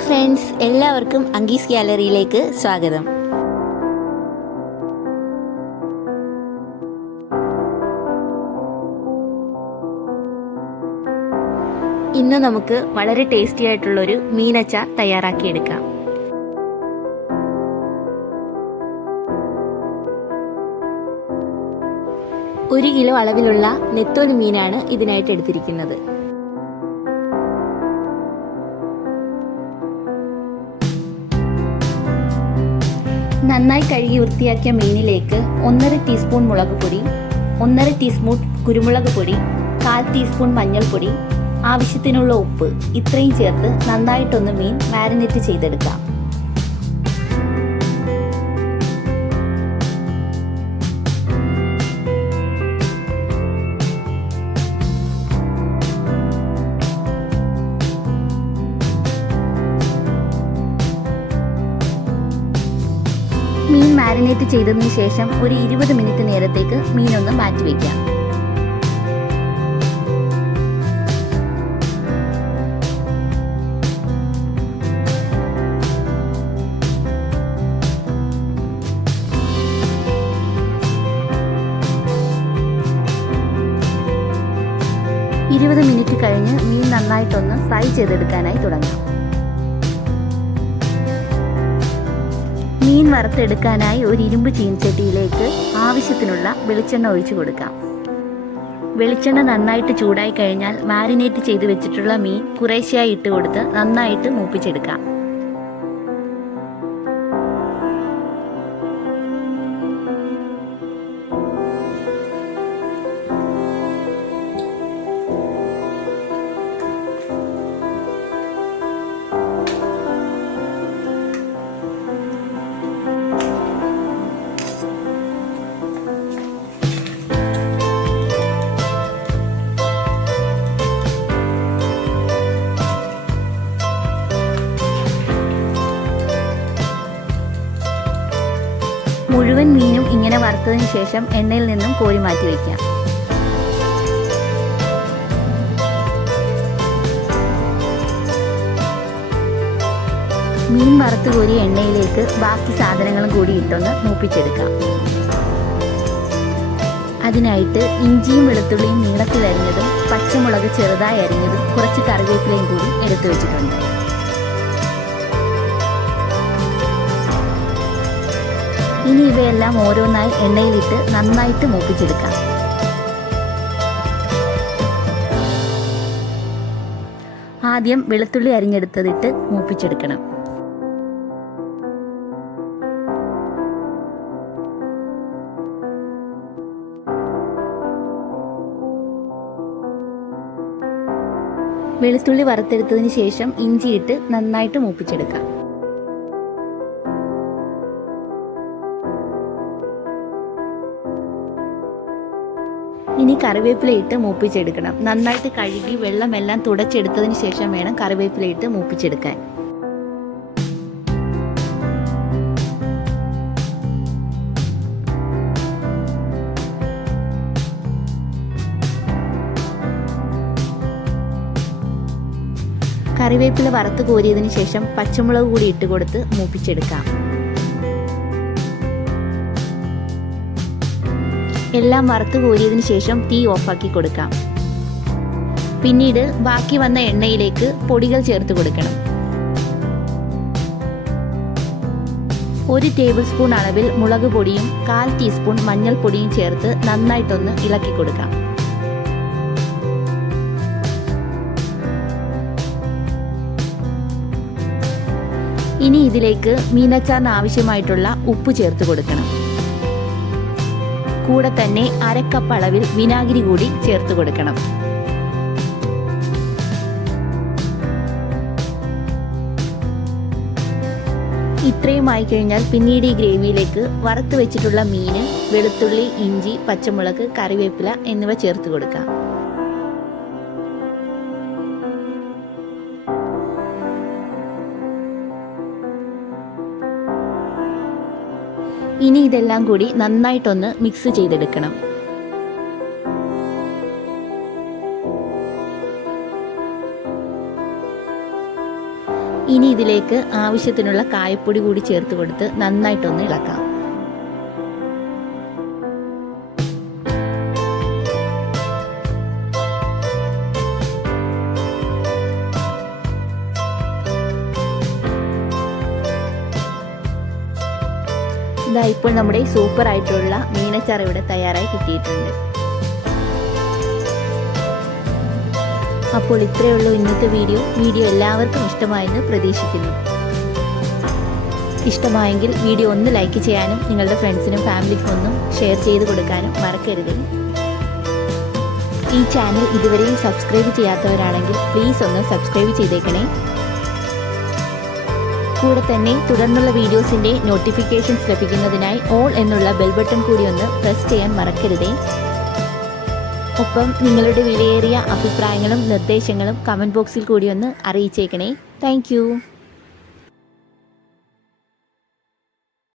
Hi friends, എല്ലാവർക്കും അങ്കീസ് ഗാലറിയിലേക്ക് സ്വാഗതം. ഇന്ന് നമുക്ക് വളരെ ടേസ്റ്റി ആയിട്ടുള്ളൊരു മീനച്ചാർ തയ്യാറാക്കിയെടുക്കാം. ഒരു കിലോ അളവിലുള്ള നെത്തോലി മീനാണ് ഇതിനായിട്ട് എടുത്തിരിക്കുന്നത്. നന്നായി കഴുകി വൃത്തിയാക്കിയ മീനിലേക്ക് 1.5 ടീസ്പൂൺ മുളക് പൊടി, 1.5 ടീസ്പൂൺ കുരുമുളക് പൊടി, 1/4 ടീസ്പൂൺ മഞ്ഞൾപ്പൊടി, ആവശ്യത്തിനുള്ള ഉപ്പ് ഇത്രയും ചേർത്ത് നന്നായിട്ടൊന്ന് മീൻ മാരിനേറ്റ് ചെയ്തെടുക്കാം. മീൻ മാരിനേറ്റ് ചെയ്തതിന് ശേഷം ഒരു 20 മിനിറ്റ് നേരത്തേക്ക് മീനൊന്ന് മാറ്റി വയ്ക്കാം. മിനിറ്റ് കഴിഞ്ഞ് മീൻ നന്നായിട്ടൊന്ന് ഫ്രൈ ചെയ്തെടുക്കാനായി തുടങ്ങാം. മീൻ വറുത്തെടുക്കാനായി ഒരു ഇരുമ്പ് ചീനച്ചട്ടിയിലേക്ക് ആവശ്യത്തിനുള്ള വെളിച്ചെണ്ണ ഒഴിച്ചു കൊടുക്കാം. വെളിച്ചെണ്ണ നന്നായിട്ട് ചൂടായി കഴിഞ്ഞാൽ മാരിനേറ്റ് ചെയ്ത് വെച്ചിട്ടുള്ള മീൻ കുറേശ്ശെയായി ഇട്ട് കൊടുത്ത് നന്നായിട്ട് മൂപ്പിച്ചെടുക്കാം. മുഴുവൻ മീനും ഇങ്ങനെ വറുത്തതിന് ശേഷം എണ്ണയിൽ നിന്നും കോരി മാറ്റി വയ്ക്കാം. മീൻ വറുത്ത് കോരിയ എണ്ണയിലേക്ക് ബാക്കി സാധനങ്ങളും കൂടി ഇട്ടൊന്ന് മൂപ്പിച്ചെടുക്കാം. അതിനായിട്ട് ഇഞ്ചിയും വെളുത്തുള്ളിയും നീളത്തിൽ അരിഞ്ഞതും പച്ചമുളക് ചെറുതായി അരിഞ്ഞതും കുറച്ച് കറിവേപ്പിലയും കൂടി എടുത്തു വെച്ചിട്ടുണ്ട്. ഇനി ഇവയെല്ലാം ഓരോന്നായി എണ്ണയിലിട്ട് നന്നായിട്ട് മൂപ്പിച്ചെടുക്കാം. ആദ്യം വെളുത്തുള്ളി അരിഞ്ഞെടുത്തതിട്ട് മൂപ്പിച്ചെടുക്കണം. വെളുത്തുള്ളി വറുത്തെടുത്തതിന് ശേഷം ഇഞ്ചിയിട്ട് നന്നായിട്ട് മൂപ്പിച്ചെടുക്കാം. ഇനി കറിവേപ്പിലയിട്ട് മൂപ്പിച്ചെടുക്കണം. നന്നായിട്ട് കഴുകി വെള്ളമെല്ലാം തുടച്ചെടുത്തതിന് ശേഷം വേണം കറിവേപ്പിലയിട്ട് മൂപ്പിച്ചെടുക്കാൻ. കറിവേപ്പില വറുത്ത് കോരിയതിന് ശേഷം പച്ചമുളക് കൂടി ഇട്ട് കൊടുത്ത് മൂപ്പിച്ചെടുക്കാം. എല്ലാം വറുത്ത് കോരിയതിന് ശേഷം തീ ഓഫാക്കി കൊടുക്കാം. പിന്നീട് ബാക്കി വന്ന എണ്ണയിലേക്ക് പൊടികൾ ചേർത്ത് കൊടുക്കണം. 1 ടേബിൾ സ്പൂൺ അളവിൽ മുളക് പൊടിയും 1/4 ടീസ്പൂൺ മഞ്ഞൾപ്പൊടിയും ചേർത്ത് നന്നായിട്ടൊന്ന് ഇളക്കി കൊടുക്കാം. ഇനി ഇതിലേക്ക് മീനച്ചാറിന് ആവശ്യമായിട്ടുള്ള ഉപ്പ് ചേർത്ത് കൊടുക്കണം. കൂടെ തന്നെ 1/2 കപ്പ് അളവിൽ വിനാഗിരി കൂടി ചേർത്ത് കൊടുക്കണം. ഇത്രയും ആയി കഴിഞ്ഞാൽ പിന്നീട് ഈ ഗ്രേവിയിലേക്ക് വറുത്ത് വെച്ചിട്ടുള്ള മീന്, വെളുത്തുള്ളി, ഇഞ്ചി, പച്ചമുളക്, കറിവേപ്പില എന്നിവ ചേർത്ത് കൊടുക്കാം. ഇനി ഇതെല്ലാം കൂടി നന്നായിട്ടൊന്ന് മിക്സ് ചെയ്തെടുക്കണം. ഇനി ഇതിലേക്ക് ആവശ്യത്തിനുള്ള കായപ്പൊടി കൂടി ചേർത്ത് കൊടുത്ത് നന്നായിട്ടൊന്ന് ഇളക്കാം. ഇതാ ഇപ്പോൾ നമ്മുടെ സൂപ്പർ ആയിട്ടുള്ള മീനച്ചാറ് ഇവിടെ തയ്യാറായി കിട്ടിയിട്ടുണ്ട്. അപ്പോൾ ഇത്രയേ ഉള്ളൂ ഇന്നത്തെ വീഡിയോ എല്ലാവർക്കും ഇഷ്ടമായെന്ന് പ്രതീക്ഷിക്കുന്നു. ഇഷ്ടമായെങ്കിൽ വീഡിയോ ഒന്ന് ലൈക്ക് ചെയ്യാനും നിങ്ങളുടെ ഫ്രണ്ട്സിനും ഫാമിലിക്കും ഒന്നും ഷെയർ ചെയ്ത് കൊടുക്കാനും മറക്കരുത്. ഈ ചാനൽ ഇതുവരെയും സബ്സ്ക്രൈബ് ചെയ്യാത്തവരാണെങ്കിൽ പ്ലീസ് ഒന്ന് സബ്സ്ക്രൈബ് ചെയ്തേക്കണേ. കൂടെ തന്നെ തുടർന്നുള്ള വീഡിയോസിൻ്റെ നോട്ടിഫിക്കേഷൻസ് ലഭിക്കുന്നതിനായി ഓൾ എന്നുള്ള ബെൽ ബട്ടൺ കൂടി ഒന്ന് പ്രസ് ചെയ്യാൻ മറക്കരുതേ. ഒപ്പം നിങ്ങളുടെ വിലയേറിയ അഭിപ്രായങ്ങളും നിർദ്ദേശങ്ങളും കമൻറ്റ് ബോക്സിൽ കൂടി ഒന്ന് അറിയിച്ചേക്കണേ. താങ്ക്